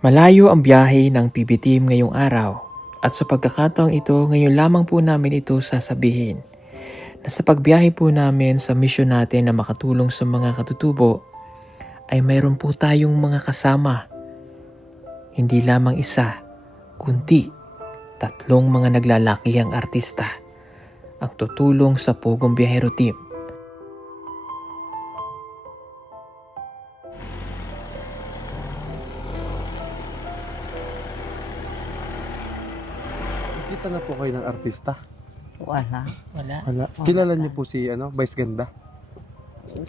Malayo ang biyahe ng PB Team ngayong araw at sa pagkakataong ito ngayon lamang po namin ito sasabihin na sa pagbiyahe po namin sa misyon natin na makatulong sa mga katutubo ay mayroon po tayong mga kasama. Hindi lamang isa, kundi tatlong mga naglalakihang artista ang tutulong sa Pugong Biyahero Team. Kita na po kayo ng artista? Wala. Wala. Kilala niyo po si Vice Ganda?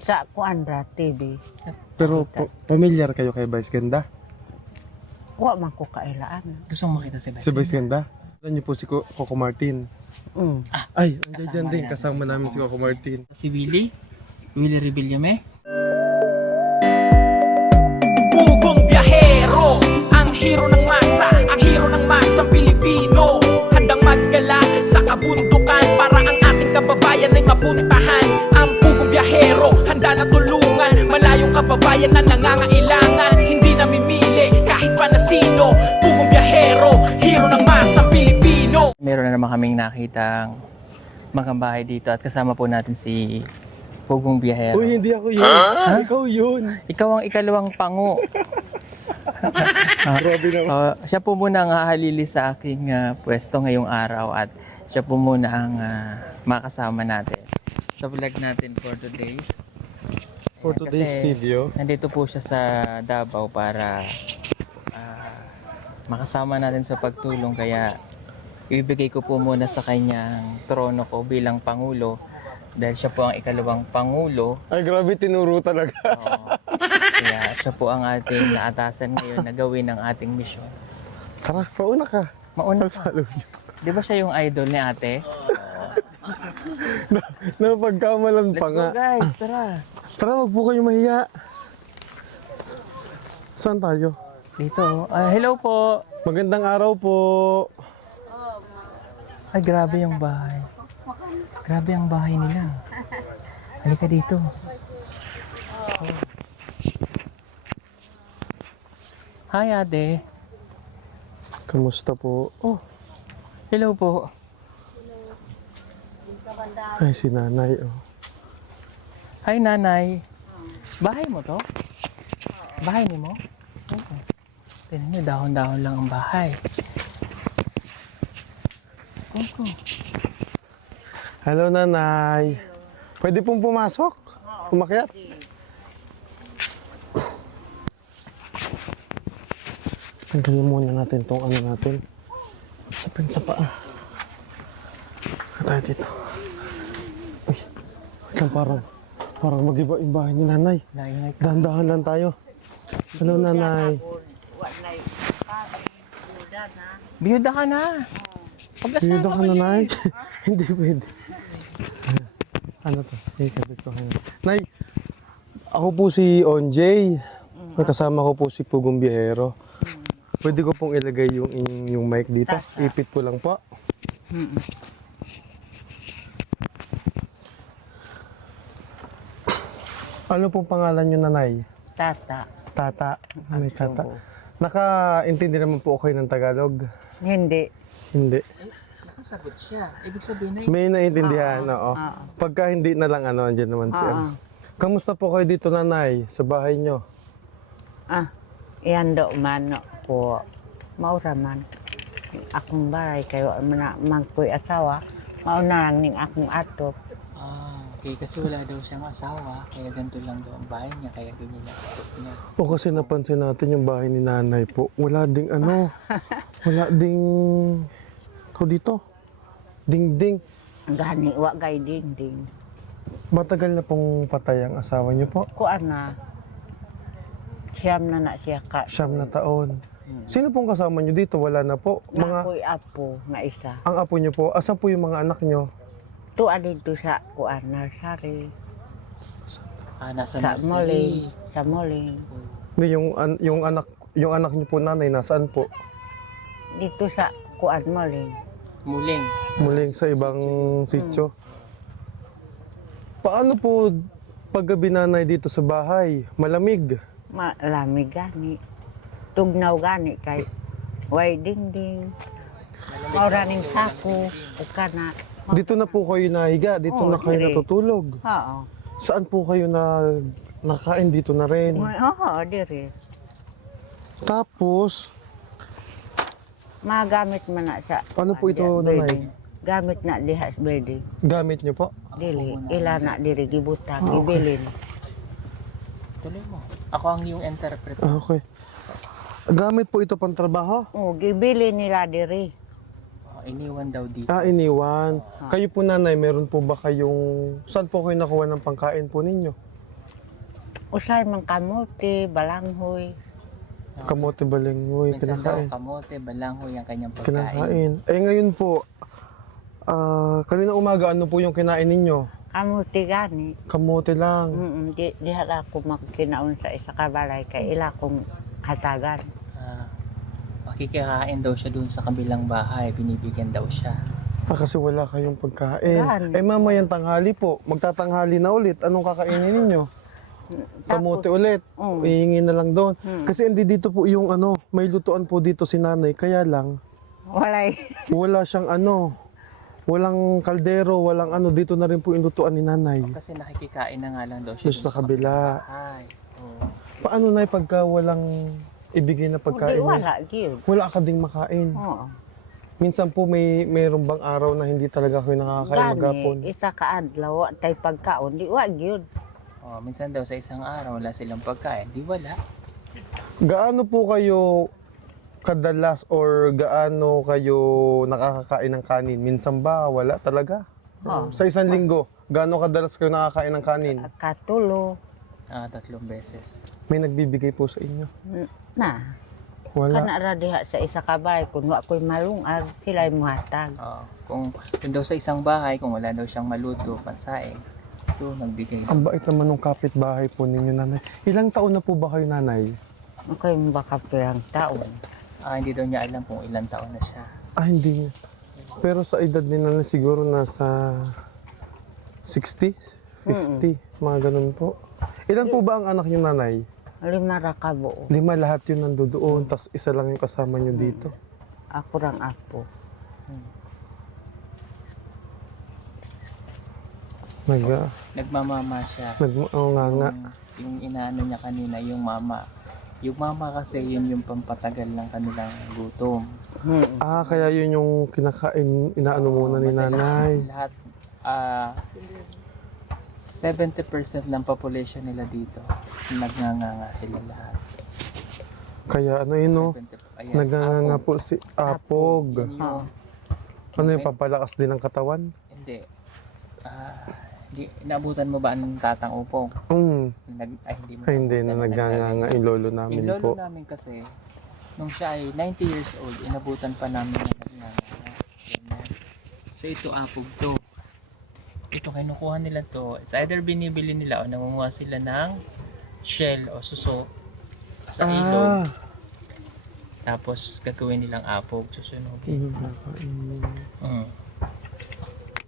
Sa Kuandra TV. Pero familiar kayo kay Vice Ganda? Wa man ko kailaan. Gusto mo makita si Si Vice Ganda? Kilala niyo po si Coco Martin? Ay, andiyan dyan din. Kasama namin si Coco Martin. Si Willie Rebillame. Pugong Biyahero, ang hero ng masa, ang hero ng masang Pilipino. Handang maggala sa kabundukan para ang ating kababayan ay mapuntahan. Ang Pugong Biyahero, handa na tulungan malayong kababayan na nangangailangan. Hindi namimili kahit pa na sino. Pugong Biyahero, hero ng masang Pilipino. Meron na naman kaming nakitang mga bahay dito at kasama po natin si Pugong Biyahero. Uy, hindi ako yun. Ikaw yun. Ikaw ang ikalawang pangu. Grabe naman. Siya po muna ang hahalili sa aking pwesto ngayong araw at siya po muna ang makasama natin sa vlog natin for today's. For today's Kasi video. nandito po siya sa Davao para makasama natin sa pagtulong kaya ibibigay ko po muna sa kanyang trono ko bilang Pangulo dahil siya po ang ikalawang Pangulo. Ay, grabe, tinuro talaga. Kaya siya po ang ating naatasan ngayon na gawin ang ating misyon. Tara, pauna ka. Mauna ka. Follow niyo. Di ba siya yung idol ni ate? Napagkamalan Let's pa nga. go guys, tara. Tara, wag po kayo mahiya. Saan tayo? Dito. Hello po. Magandang araw po. Ay, grabe yung bahay. Grabe ang bahay nila. Halika dito. Hi ate. Kamusta po? Oh, Hello po. ay si nanay. Oh. Hi nanay. Bahay mo to? Bahay ni mo? Oo. Tignan niyo, dahon-dahon lang ang bahay. Oo. Hello nanay. Pwede pong pumasok? Umakyat? Tanggalin muna natin tong ano natin. Sapin sa paa. Tayo dito. Uy, wait lang, parang mag-iba yung bahay ni nanay. Naingay ka. Dahan-dahan lang tayo. Hello nanay. Biyuda ka na. Pag-asawa Biyuda ka mo nanay? Hindi pwede. Ano to? Sige, kabit ko kayo. Nay, ako po si Onjay. Kasama ko po si Pugong Biyahero. Pwede ko pong ilagay yung mic dito. Ipit ko lang po. Ano pong pangalan nyo, nanay? Tata. Tata. May tata. Nakaintindi naman po kayo ng Tagalog? Hindi. Hindi. Nakasagot siya. Ibig sabihin na May naintindihan, oo. Oo. Pagka hindi na lang, andyan naman si ano. Kamusta po kayo dito, nanay? Sa bahay nyo? Iyan do man po. Maura man. Akong bahay kayo magkoy asawa. Mauna lang ning akong atop. okay. Kasi wala daw siyang asawa. Kaya ganito lang daw ang bahay niya. Kaya ganyan yung tutok niya. O kasi napansin natin yung bahay ni nanay po. Wala ding wala ding, dito, ding-ding. Gani wa gay ding. Matagal na pong patay ang asawa niyo po. Kuan na. Siyam na siya ka. 9 na taon. Sino pong kasama niyo dito? Wala na po. Nakoy apo nga isa. Ang apo niyo po, asan po yung mga anak niyo? Tuwa dito sa kuan nursery. Nasa Sa nursery. moling. Sa moling. Hindi, yung anak niyo po, nanay, nasaan po? Dito sa kuan moling. Muling. Muling sa ibang sityo. Paano po paggabi, nanay, dito sa bahay? Malamig. Malamig gani. tugnaw gani kay way dingding. Mauraning sako, o kana. Dito na po kayo nahiga, dito Oo, na kayo dire. natutulog. Oo. Saan po kayo na nakain dito na rin? Oo, dire. Tapos, Magamit man na sa Ano po ito, nanay? building. Gamit na diha sa building. gamit nyo po? Dili, ila na diri gibutang, Ah, okay. ibilin. Tuloy mo. Ako ang yung interpret. Okay. Gamit po ito pang trabaho? Oh, gibilin nila diri. Iniwan daw dito. Iniwan. Kayo po nanay, meron po ba kayong... Saan po kayo nakuha ng pangkain po ninyo? Usay man kamote, balanghoy. Kamote balinghoy, Minsan daw kinakain. kamote, balanghoy ang kanyang pagkain. Kinakain. Ngayon po, kanina umaga, ano po yung kinain ninyo? Kamote gani. Kamote lang. Diha ako magkinaon sa isa ka balay kay ila kong hatagan. Makikikain daw siya dun sa kabilang bahay. Binibigyan daw siya. Kasi wala kayong pagkain. Yan. Mamayang tanghali po, magtatanghali na ulit. Anong kakainin ninyo? Kamote ulit. Oo. Ihingi na lang doon. Hmm. Kasi hindi dito po yung may lutuan po dito si nanay. Kaya lang, Walay. wala siyang walang kaldero, walang dito na rin po yung lutuan ni nanay. Kasi nakikikain na nga lang daw siya Doon sa kabila. bahay. Oo. Paano na pagka walang ibigay na pagkain? Hindi, wala, gyud. Wala ka ding makain. Oo. Minsan po mayroon bang araw na hindi talaga kayo nakakain maghapon? Gani, isa ka adlaw, tay pagkaon, di wa gyud. Minsan daw sa isang araw wala silang pagkain. Di wala. Gaano po kayo kadalas or gaano kayo nakakakain ng kanin? Minsan ba? Wala talaga? Oo. Sa isang linggo, gaano kadalas kayo nakakain ng kanin? Katulo. 3 beses. May nagbibigay po sa inyo? Na, Wala. kana ra diha sa isa ka bahay kun wa koy malungag, sila muhatag. Kung daw sa isang bahay, kung wala daw siyang maluto, pansaing, ito, nagbigay. Ang bait naman ng kapitbahay po ninyo, nanay. Ilang taon na po ba kayo, nanay? Okay mo baka pirang taon. Hindi daw niya alam kung ilang taon na siya. Hindi. Pero sa edad ni nanay siguro nasa 60, 50, mga ganun po. Ilan po ba ang anak niyo, nanay? 5 ra ka buo. 5 lahat yun nandoon, tas isa lang yung kasama niyo dito. Ako rang apo. Nagmamama siya. Nga. Yung inaano niya kanina, yung mama. Yung mama kasi yun yung pampatagal ng kanilang gutom. Kaya yun yung kinakain, inaano muna ni nanay. Lahat, 70% ng population nila dito, nagnganga sila lahat. Kaya yun, no? 70, ayan, Naganganga apog. po si Apog. Yun yung- Ano yung papalakas din ng katawan? Hindi. Naabutan mo ba ang tatang upong? Hindi mo. Hindi na naganganga yung lolo namin Yung lolo po. namin kasi, nung siya ay 90 years old, inabutan pa namin na nagnganga. Ganyan. So ito apog to. Ito kinukuha nila to. It's either binibili nila o nangunguha sila ng shell o suso sa ilog. Tapos gagawin nilang apog, susunugin.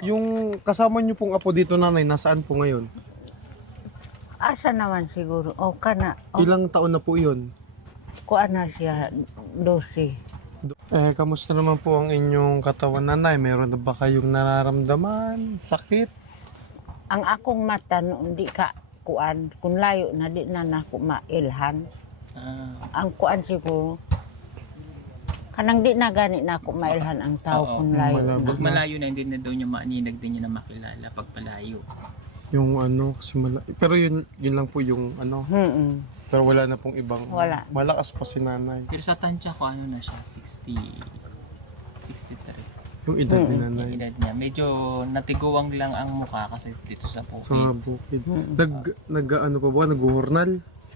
Yung kasama niyo pong apo dito, nanay, nasaan po ngayon? Asa naman siguro. O kana. Ilang taon na po yun? Kuan na siya 12. Kamusta naman po ang inyong katawan, nanay? Meron na ba kayong nararamdaman? Sakit? Ang akong mata noon di ka kuan, kun layo na di na nako mailhan. Ang kuan siguro kanang di na gani na ako mailhan ang tao Oo. kung layo na. Pag malayo na, hindi na daw niya maaninag din niya na makilala pag palayo. Yung kasi pero yun lang po yung pero wala na pong ibang Wala. malakas pa si nanay. Pero sa tansya ko, ano na siya, 63. Yung edad ni Yung nanay. edad niya. Medyo natiguwang lang ang mukha kasi dito sa Sa bukid. bukid. Ano pa ba? Nag-uhurnal?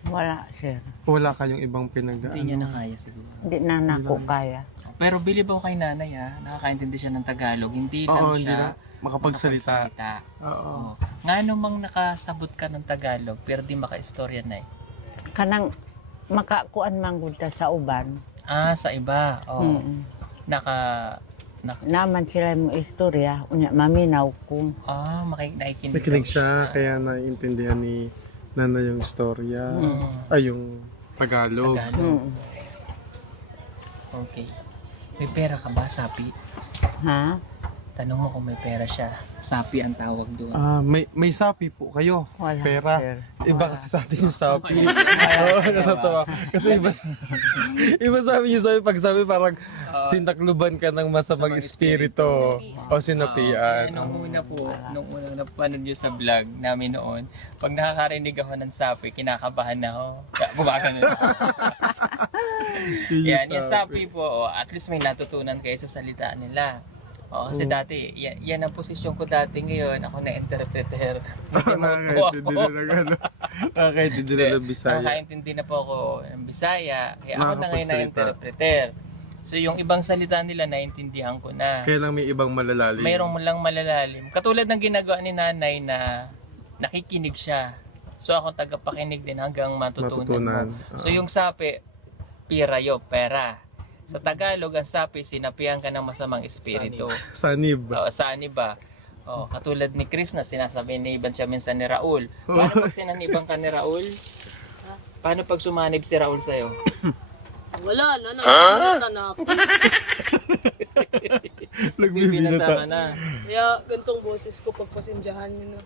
Wala sir. Wala kayong ibang Hindi niya na kaya siguro. Hindi na nako kaya. Pero bilib ako kay nanay nakakaintindi siya ng Tagalog. Hindi lang Oo, hindi siya na makapagsalita. makapagsalita. Oo. Nga namang nakasabot ka ng Tagalog pero di maka-istorya na Kanang makakuan manggod ta sa uban. sa iba. Oo. Naman sila mo istorya, unya maminaw ko. Nakikinig Nakinig daw siya, kaya naiintindihan ni nanay yung istorya. Ay, yung Tagalog. Tagalog. Okay. May pera ka ba, sapi? Ha? Tanong mo kung may pera siya. Sapi ang tawag doon. May sapi po kayo. Wala, Pera. sir. Iba kasi sa atin yung sapi. Oo, natatawa. Kasi iba sa amin yung sapi. Pag sabi parang sinakluban ka ng masamang espiritu o sinapian. Nung una po, nung unang napanood nyo sa vlog namin noon, pag nakakarinig ako ng sapi, kinakabahan na ako. Kaya gumagano na. Yan, yung sapi po, at least may natutunan kayo sa salita nila. Kasi dati, yan ang posisyon ko dati ngayon. Ako na interpreter. Nakakaintindi na ng ano. Nakakaintindi na ng Bisaya. Nakakaintindi na po ako ng Bisaya. Kaya ako na ngayon na Nakakapagsalita. interpreter. So yung ibang salita nila, naintindihan ko na. Kaya lang may ibang malalalim. Mayroong lang malalalim. Katulad ng ginagawa ni nanay na nakikinig siya. So ako tagapakinig din hanggang matutunan mo. So yung sapi, pera. Sa Tagalog, ang sapi, sinapihan ka ng masamang espiritu. Sanib. Saan ba? Katulad ni Chris na sinasabi ni Iban siya minsan ni Raul. Paano pag sinanibang ka ni Raul? Paano pag sumanib si Raul sa'yo? Wala na, nakakita na ako. Bibinata ka na. Kaya gantong boses ko pagpasensyahan nyo na.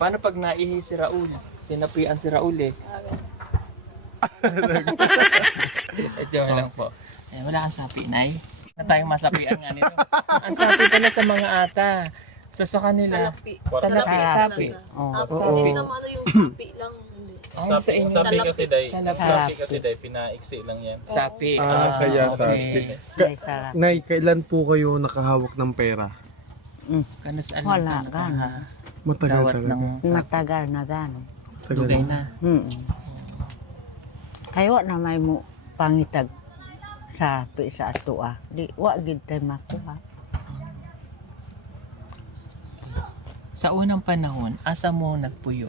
Paano pag naihi si Raul? Sinapian si Raul eh. Joke lang po. Wala kang sapi, Nay. Na tayong masapian nga nito. Ang sapi pala sa mga ata. Sa kanila. Salapi. Salapi. Sapi. Sa atin naman yung sapi lang. Hindi. Sa inyo. Sapi kasi Sapi kasi dahil pinaiksi lang yan. Sapi. Kaya sapi. Nay, kailan po kayo nakahawak ng pera? Kanos alam Wala, ka gano'n. Matagal dawat talaga. ng Matagal na gano'n. lugay na. Kayo na may mo pangitag sapi sa atua. Di, wa gid tayo makuha. Sa unang panahon, asa mo nagpuyo?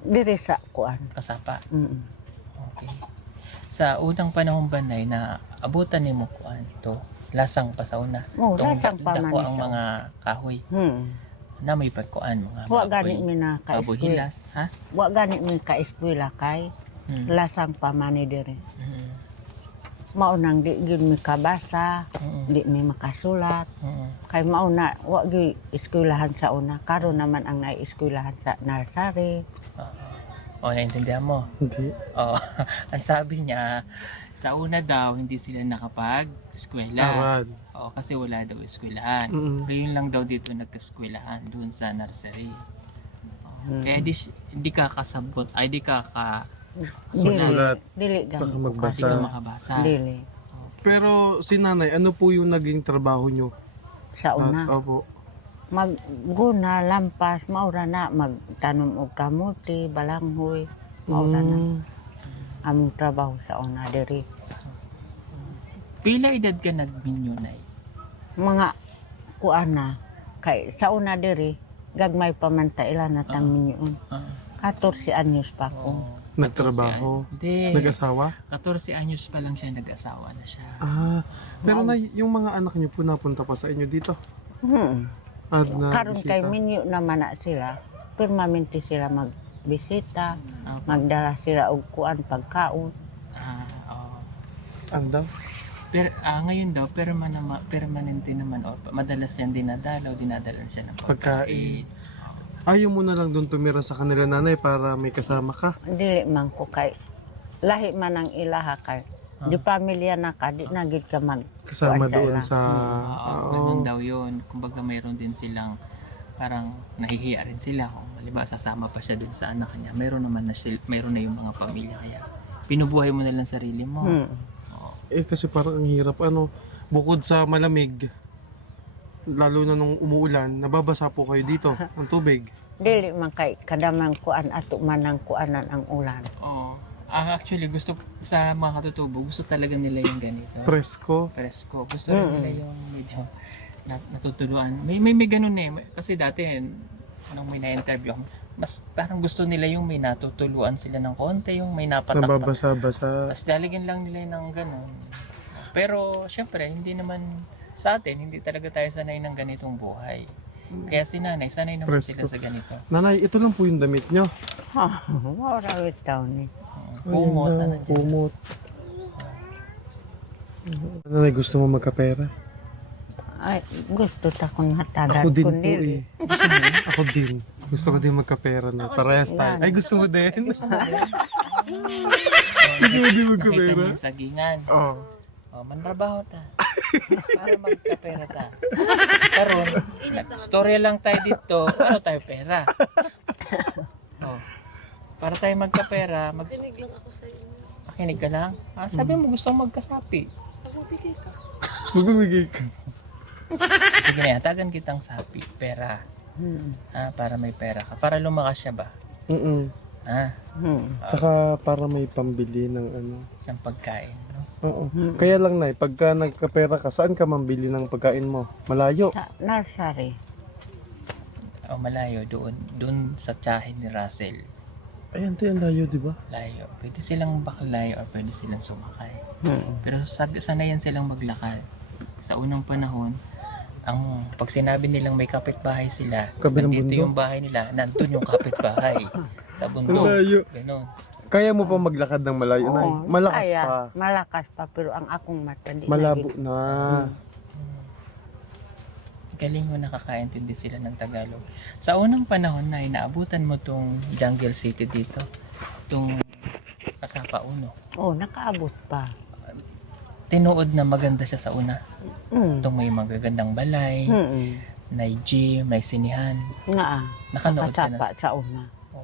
Diri sa kuan. Kasapa. Mm. Okay. Sa unang panahon ba, Nay, na abutan ni mo kuan to? Lasang pa sa una. Lasang pa man dako ang siya. mga kahoy. Na may pagkuan mga Wa gani mi na ka baboy eskwela. hilas, ha? Wa gani mi ka eskwela kay lasang pa man ni diri. Mao nang di gid mi kabasa, di mi makasulat. Kay mao na wa gi eskwelahan sa una. Karon naman ang nay eskwelahan sa nursery. Naintindihan mo? Hindi. Ang sabi niya, sa una daw, hindi sila nakapag-eskwela. Arad. Kasi wala daw eskwelahan. Ngayon lang daw dito nagka-eskwelahan doon sa nursery. Kaya hindi ka kasabot, ay di ka Sulat. Dili Saka gani. kasi magbasa. ka makabasa. Dili. Pero si nanay, ano po yung naging trabaho nyo? Sa una. Opo. Magguna, lampas, maura na, magtanom og kamuti, balanghoy, maura na. Among trabaho sa una diri. Pila edad ka nagminyo, Nay? Mga kuan na, kay sa una diri, gagmay pa man ta ila na taminyon. 14 anyos pa ko. Nagtrabaho? Hindi. Nag-asawa? 14 anyos pa lang siya, nag-asawa na siya. Pero na yung mga anak nyo po napunta pa sa inyo dito? At na Karon kay minyo naman na sila, permanente sila magbisita, magdala sila og kuan pagkaon. Ang daw? Pero ngayon daw, permanente naman or madalas yan dinadalan siya ng pagkain. Ayaw mo na lang doon tumira sa kanila nanay para may kasama ka. Dili man ko kay lahi man ang ilaha kay di pamilya na ka, di na gid ka mag Kasama kuwan doon ila. sa... Ganun daw yun. Kumbaga mayroon din silang parang nahihiya rin sila kung halimbawa sasama pa siya dun sa anak niya. Mayroon na yung mga pamilya kaya pinubuhay mo na lang sarili mo. Kasi parang ang hirap. Bukod sa malamig, lalo na nung umuulan, nababasa po kayo dito, ang tubig. Dili man kay kadamang kuan ato man ang kuanan ang ulan. Actually, gusto sa mga katutubo, gusto talaga nila yung ganito. Presko. Gusto rin nila yung medyo natutuluan. May ganun eh. Kasi dati, nung may na-interview ako, mas parang gusto nila yung may natutuluan sila ng konti, yung may napatak. Nababasa-basa. Tapos lalagyan lang nila ng ganun. Pero, syempre, hindi naman sa atin, hindi talaga tayo sanay ng ganitong buhay. Kaya si nanay, sanay naman sila sa ganito. Nanay, ito lang po yung damit nyo. Maura wit taon ni. Kumot na nandiyan. Kumot. Nanay, gusto mo magkapera? Ay, gusto ta kong hatagan Ako din kun po diri. Ako din. Gusto ko din magkapera na. Parehas tayo. Ay, gusto mo din? Gusto mo din Nakita magkapera? niyo yung sagingan. Oo. Oh, manrabaho ta. Para magkapera ta. Karon, storya lang tayo dito. Ano tayo pera? Oh. Para tayo magkapera, Dinig lang ako sa inyo. makinig ka lang. Ah, sabi mo gusto mong magkasapi. Magbibigay ka. Magbibigay ka. Sige na, tagan kitang sapi, pera. Ah, para may pera ka. Para lumakas siya ba? Ah, Saka para may pambili ng ano. ng pagkain. No? Oo. Kaya lang, Nay, pagka nagkapera ka, saan ka mambili ng pagkain mo? Malayo. Sa nursery. O malayo doon. Doon sa tiyahin ni Russell. Ayan, tayo ang layo, di ba? Layo. Pwede silang baklay or pwede silang sumakay. Pero sanayan silang maglakad. Sa unang panahon, pag sinabi nilang may kapitbahay sila, Kabilang nandito bundok? yung bahay nila, nandun yung kapitbahay. Sa bundok. Layo. Ganon. Kaya mo pa maglakad ng malayo, Nay? Oo, Malakas kaya, pa. Malakas pa, pero ang akong mata di Malabo naging- na. Galing mo nakakaintindi sila ng Tagalog. Sa unang panahon na naabutan mo tong Jungle City dito. Tong Kasapa Uno. Oh, nakaabot pa. Tinuod na maganda siya sa una. Mm. Itong may magagandang balay, may gym, may sinihan. Nga, Nakanood ka na. kasapa sa una. Oh.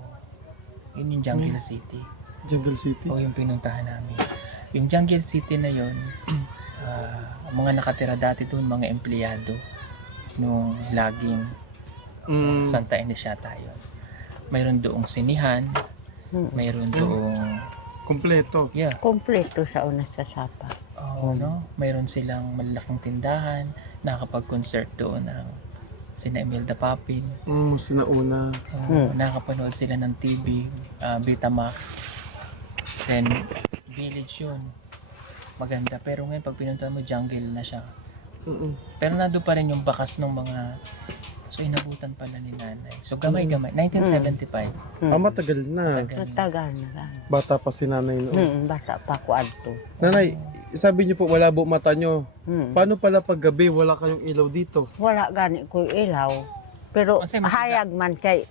Yun yung Jungle City. Jungle City. O yung pinuntahan namin. Yung Jungle City na yun, mga nakatira dati doon, mga empleyado nung laging Santa Inesiata yun. Mayroon doong sinihan, mayroon doong, Kompleto. yeah, Kompleto sa una sa sapa. no? Mayroon silang malaking tindahan, nakakapag-concert doon ng sina Imelda Papin. Sinauna. Nakakapanood sila ng TV, Betamax. Then, village yun. Maganda. Pero ngayon, pag pinuntahan mo, jungle na siya. Pero nado pa rin yung bakas ng mga... So, inabutan pala ni nanay. So, gamay-gamay. 1975. Matagal na. Tagal na. Matagal na lang. Bata pa si nanay noon. Basta pa ko adto. Nanay, sabi niyo po malabo mata niyo. Mm. Paano pala pag gabi wala kayong ilaw dito? Wala gani ko ilaw. Pero Kasi mas- hayag man kay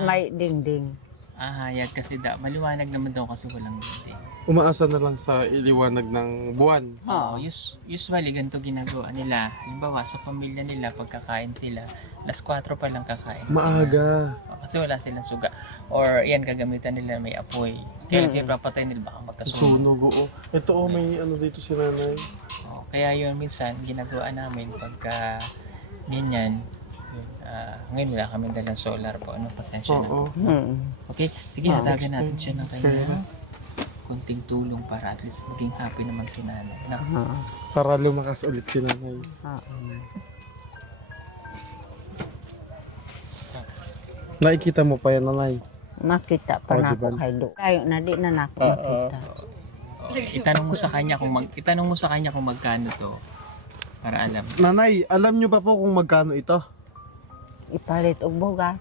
may dingding. Hayag kasi maliwanag naman daw kasi walang building. Umaasa na lang sa iliwanag ng buwan. Oo, usually ganito ginagawa nila. Halimbawa, sa pamilya nila, pagkakain sila, alas 4 pa lang kakain sila. Maaga. Kasi wala silang suga. Or yan, gagamitan nila may apoy. Kaya lang siyempre papatay nila baka magkasunog. Sunog, oo. Ito may ano dito si nanay. Kaya yun minsan, ginagawa namin pagka ganyan. Ngayon wala kami dalang solar po. Ano, pasensya na. Oo. Okay, sige, hatagan natin siya ng kanya. Konting tulong para at least maging happy naman si nanay. Na, Para lumakas ulit si nanay. Nakikita mo pa yan, nanay. Makita pa na diba? ako kay do. Kayo na di na nako makita. itanong mo sa kanya kung magkano to para alam. Nanay, alam niyo pa po kung magkano ito? Ipalit og bugas.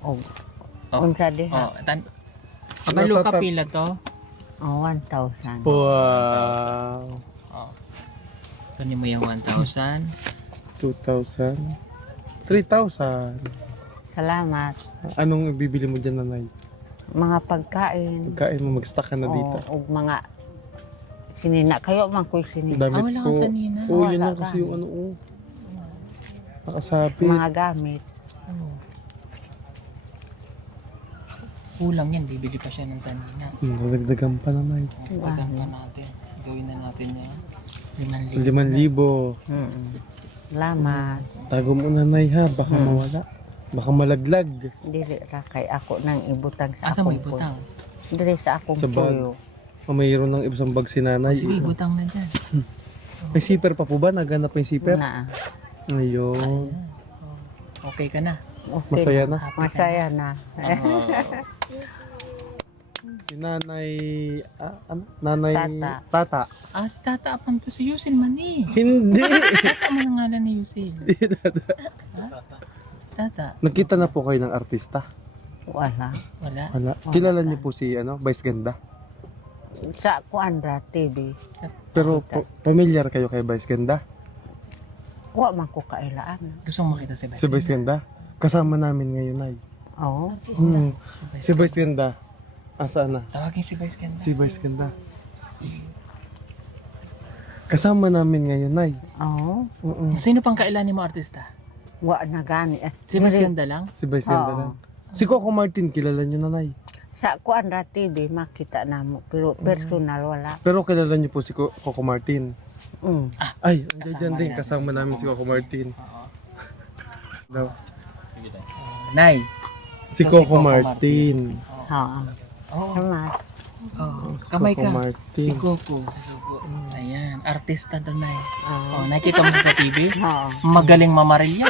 Og Oh. unsa diha? Kabalo ka pila to? 1,000. Wow. Kunin mo yung 1,000. 2,000. 3,000. Salamat. Anong ibibili mo dyan, nanay? Mga pagkain. Pagkain mo, mag-stock ka na dito. Og mga sinina kayo man ko sinina. Damit wala po. kang sanina. Oo, yan Wala lang kasi ka. yung ano, nakasabit. Mga gamit. Kulang yan, bibili pa siya ng sanina. Nagdagdagan pa, nanay. Tagan pa natin. Gawin na natin yan. 5,000. Salamat. Tago mo, nanay, ha? Baka mawala. Baka malaglag. Dili ra kay ako nang ibutang sa Asa mo akong ibutang? puyo. Dili sa akong Sa bag. puyo. Mayroon ng ibang bag si nanay. Sige, ibutang na dyan. May zipper pa po ba? Naganap yung zipper? Na. Ayun. Okay ka na. Okay. Masaya na? Masaya na. Si nanay... nanay... Tata. Tata. Si Tata Apang to si Yusil man eh. Hindi! Tata mo ng ngalan ni Yusil. Tata. Nakita na po kayo ng artista? Wala. Wala. Wala. Kilala niyo po si Vice Ganda? sa kuan ra TV. Pero familiar kayo kay Vice Ganda? Wa man ko kailaan. Gusto mo makita si Vice? Si Vice Ganda? Kasama namin ngayon ay. Oo. Si Vice Ganda. Asaan na? Tawagin si Vice Ganda. Si Vice Ganda. Kasama namin ngayon ay. Oo. Sino pang kailanin mo artista? Wa na gani. Si Vice Ganda lang? Si Vice Ganda Oo. lang. Si Coco Martin, kilala niyo nanay. Sa kuan ra TV makita namo pero personal wala. Pero kilala niyo po si Coco Martin. Ay, andyan dyan din. namin Kasama si namin si Coco Martin. Daw. Nay. Si Ito si Coco Coco Martin. Oo. Oo. Salamat. Oh, Si kamay Coco ka. Martin. Si Coco. Ayan, artista doon Nay. Oo. Oh, nakita mo sa TV? Oo. Magaling mamarilya.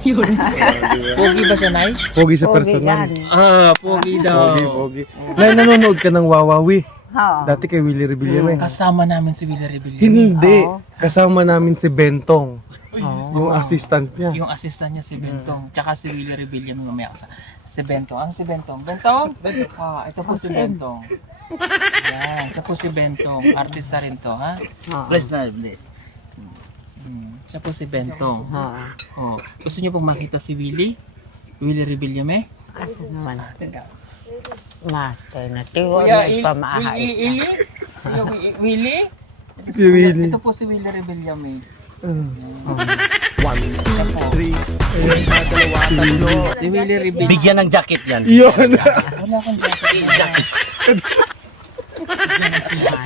Pogi ba siya, Nay? Pogi sa personal. Ah, pogi daw. Pogi. Nay, nanonood ka ng Wawawi. Oo. Dati kay Willie Rebillame. Kasama namin si Willie Rebellion. Hindi. Oo. Kasama namin si Bentong. Yung assistant niya. Yung assistant niya si Bentong. Tsaka si Willie Rebellion mamaya sa si Bentong. Ang si Bentong. Bentong? Ah, ito po si Bentong. Yan. Siya po si Bentong. Artista rin to, ha? Siya po si Bentong. Oo. Oh. Gusto niyo pong makita si Willie? Willie Rebellion, Asa naman. Matay na tiwa na ipamaahay ka. Willie? Si Willie. Ito po si Willie Rebellion, Si Willie Rebellion. Bigyan ng jacket yan. Yun. Wala akong jacket.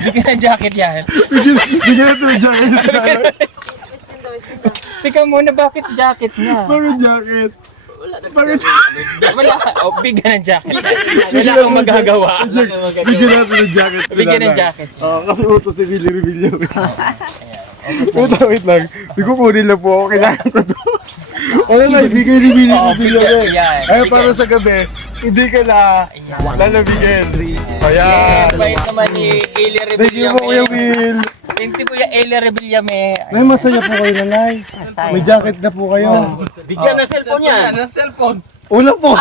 Bigyan ng jacket yan. Bigyan natin ng jacket. Teka muna, bakit jacket niya? Bakit jacket? Bakit? Wala ka. Oh, bigyan ng jacket. Wala kang magagawa. Bigyan natin ng jacket. Bigyan ng jacket. Kasi utos ni Willie Rebillame. Wait lang. Hindi ko kunin lang po ako. Kailangan ko to. Wala na, ibigay ni Willie Oo, Rebillame. yan. Ay, para sa gabi, hindi ka na lalabigin. Ayan. Bait naman ni Eli Thank you po, Kuya Will. Thank you, Kuya Eli Rebillame. Nay, masaya po kayo, nanay. May jacket na po kayo. Bigyan ng cellphone yan. Wala po.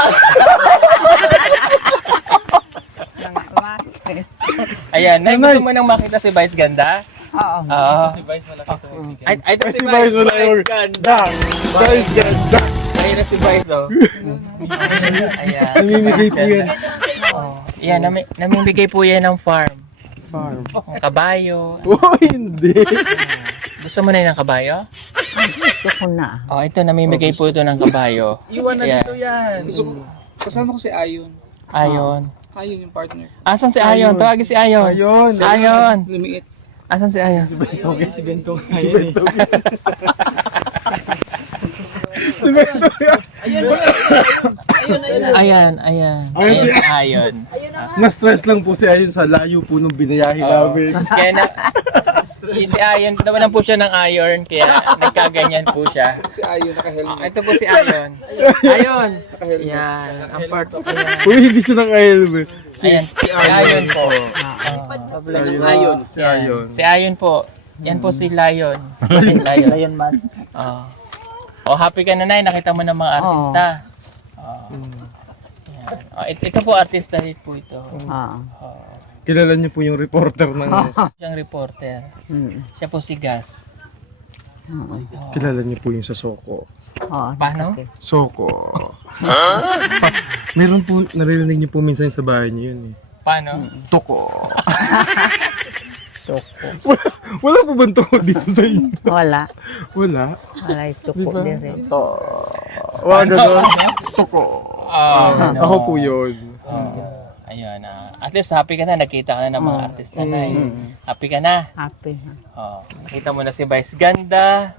Ayan, Nay, Nanay. gusto mo nang makita si Vice Ganda? Oo. Oo. Ay, ito Ay, si si Vice wala yung Ganda. Vice Ganda. Ayun na si Vice, oh. Ayan. Namimigay po yan. Oh. Yan, namimigay po yan ng farm. Farm. Ng kabayo. Oh, hindi. Gusto mo na ng kabayo? Gusto ko na. Oh, ito, namimigay po ito ng kabayo. Iwan na dito yan. Kasama ko si Ayon. Ayon. Ayon yung partner. Asan si Ayon? Tawagin si Ayon. Ayun. Ayon. Lumiit. Asan si Ayon? Si Bentong. Si Bentong yan. Ayan. Ayan si Ayon. Na-stress lang po si Ayun sa layo po nung binayahe namin. Kaya si Ayon, nawalan po siya ng iron, kaya nagkaganyan po siya. Si Ayon naka-helmet. Ito po si Ayon. Ayon! Yan, ang part of ayan. Uy, hindi siya naka-helmet. Ayan, si Ayon po. Si Ayon. Si Ayun. Si Ayon po. Yan po si Lion. Lion man. Oh, happy ka na, Nay. Nakita mo ng mga artista. Yan. Oh, ito po, artista rin po ito. Oo. Kilala niyo po yung reporter ng... Siyang reporter. Mm. Siya po si Gas. Kilala niyo po yung sa Soko. Oo. Paano? Soko. Meron po, naririnig niyo po minsan sa bahay niyo yun eh. Paano? Toko. Wala po ba toko dito sa inyo? Wala. Wala. Wala ito ko din. Wala gano'n. Toko. Ako po yun. Ayun. At least happy ka na. Nakita ka na ng mga artista na. Happy ka na. Happy. Oh, nakita mo na si Vice Ganda.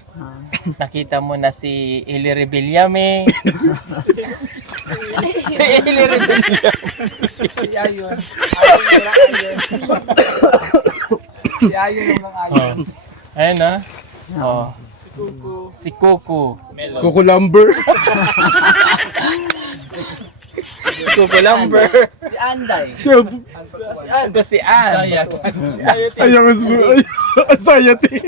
Nakita mo na si Eli Rebillame. Si Eli Rebillame. Si Ayon. Si Ayon yung mga Ayon. Ayun na. Oh. Si Coco. Coco Lumber. Si Coco Lumber. Si Anday. Ito si Ann. Ayaw ko sa... Anxiety.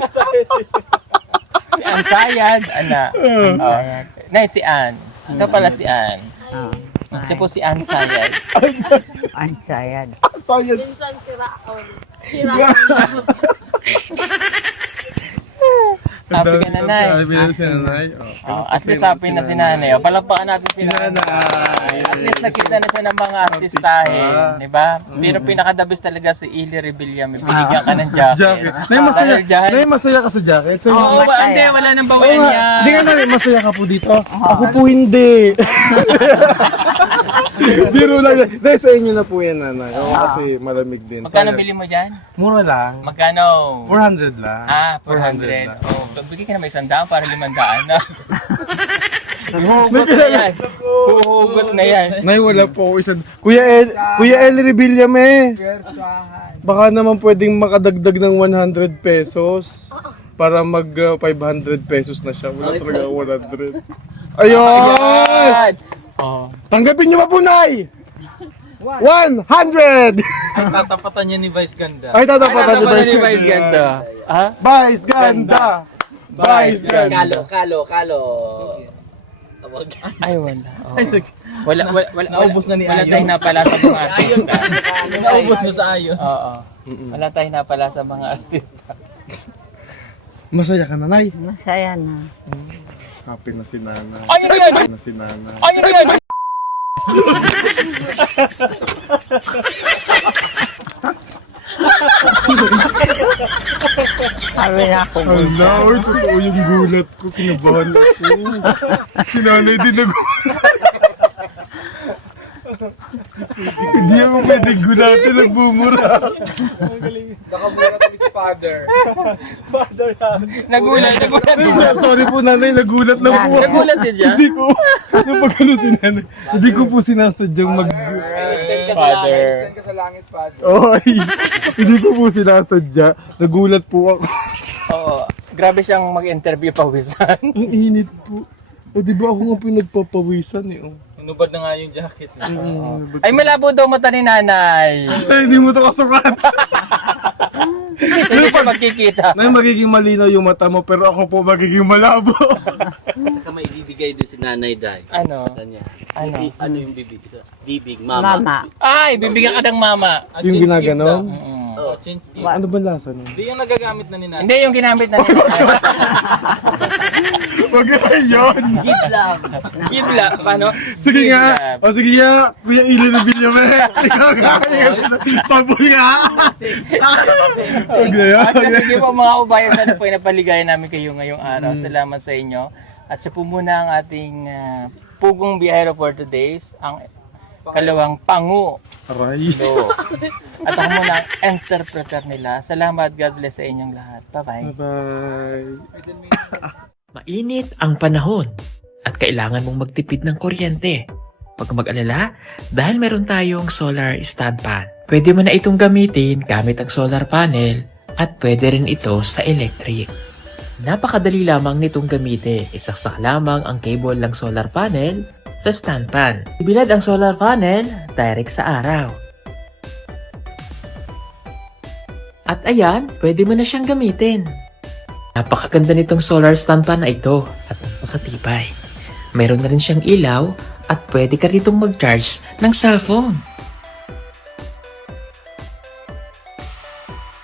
Si Ann Sayad. Ana. Oh. Nay, si Ann. Ito pala si Ann. Kasi po si Ansa yan. Ang sayad. Sayad. Minsan sira ako. Sira ako. Happy ka, nanay. Happy na si nanay. At least happy na si nanay. O, palakpakan natin si nanay. At least nakita na siya ng mga artistahin. Diba? Pero pinaka-the best talaga si Ili Rebilla. May binigyan ka ng jacket. Jacket. Nay, masaya. Dahil dyan- Nay, masaya ka sa jacket. Sa'yo. Oo, hindi. Wala nang bawayan yan. Hindi nga nanay, masaya ka po dito. Ako po hindi. Biro lang yan. Dahil sa inyo na po yan, nanay. Ako kasi malamig din. Magkano Sayang. bili mo dyan? Mura lang. Magkano? 400 lang. 400. Oh, bigyan ka naman 100 para 500 na. May Hugot na yan. Hugot na yan. Nay, wala po ako isang... Kuya El Revilla, me. Baka naman pwedeng makadagdag ng 100 pesos para mag 500 pesos na siya. Wala talaga 100. Ayun! Oh. Tanggapin niyo pa po, Nay! 100! Tatapatan niya ni Vice Ganda. Ay, tatapatan Ano ni ba Vice ni Vice Ganda? Ha? Vice Ganda! Vice Ganda! Kalo. Ay, wala. Oo. Wala. Naubos na ni Wala Ayon. tayong napala sa mga artista. Naubos na sa ayon. Oo. Wala tayong napala sa mga artista. Masaya ka na, Nay? Masaya na. Happy na si Nana. Ay, ano yan? Happy na si Nana. Ay, ano yan? Sabi na ako. Hala, oy, totoo yung gulat ko. Kinabahan ako. Si Nanay din Hindi ako pwedeng gulatin, nagbumura. Nakamura kami si Father. Nagulat Sorry po, Nanay, nagulat lang po ako. Nagulat din siya? Hindi ko, yung pagkano si Nanay, hindi ko po sinasadyang Father. Stand ka sa langit, Father. Oy, hindi ko po sinasadya. Nagulat po ako. Oo. Grabe siyang mag-interview pawisan. Ang init po. O, di ba ako nga po yung nagpapawisan eh. Oh. Inubad na nga yung jacket. Ay, malabo daw mata ni nanay. Ay, hindi mo to kasukat. Hindi siya magkikita. Nay, magiging malinaw yung mata mo, pero ako po magiging malabo. Saka may ibibigay din si Nanay Day Ano? sa kanya. Ano? Ano yung bibig? Bibig, mama. Mama. Ay, bibigyan ka ng mama. Yung ginaganon. Oh, change gift. Ano ba lasa nun? Hindi yung nagagamit na ni Nanay. Hindi yung ginamit na nila. Wag na yun. Give love. Give love. Paano? Sige Give nga. love. O sige nga. Kuya Ili Rebilla, me. Ikaw nga. Sabol nga. Wag na yun. At sige po mga ubayan, sana po napaligayan namin kayo ngayong araw. Salamat sa inyo. At siya po muna ang ating pugong biyahero for today's, ang kalawang pangu. Aray. So, at ako muna ang interpreter nila. Salamat, God bless sa inyong lahat. Bye-bye. Bye. Mainit ang panahon at kailangan mong magtipid ng kuryente. Huwag kang mag-alala dahil meron tayong solar stand fan. Pwede mo na itong gamitin gamit ang solar panel at pwede rin ito sa electric. Napakadali lamang nitong gamitin. Isaksak lamang ang cable ng solar panel sa stand fan. Ibilad ang solar panel direct sa araw. At ayan, pwede mo na siyang gamitin. Napakaganda nitong solar stand fan na ito at napakatibay. Meron na rin siyang ilaw at pwede ka ritong mag-charge ng cellphone.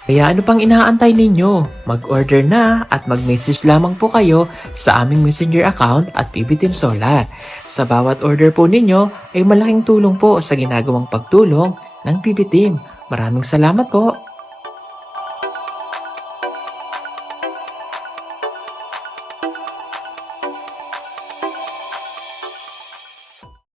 Kaya ano pang inaantay ninyo? Mag-order na at mag-message lamang po kayo sa aming messenger account at PB Team Solar. Sa bawat order po ninyo ay malaking tulong po sa ginagawang pagtulong ng PB Team. Maraming salamat po!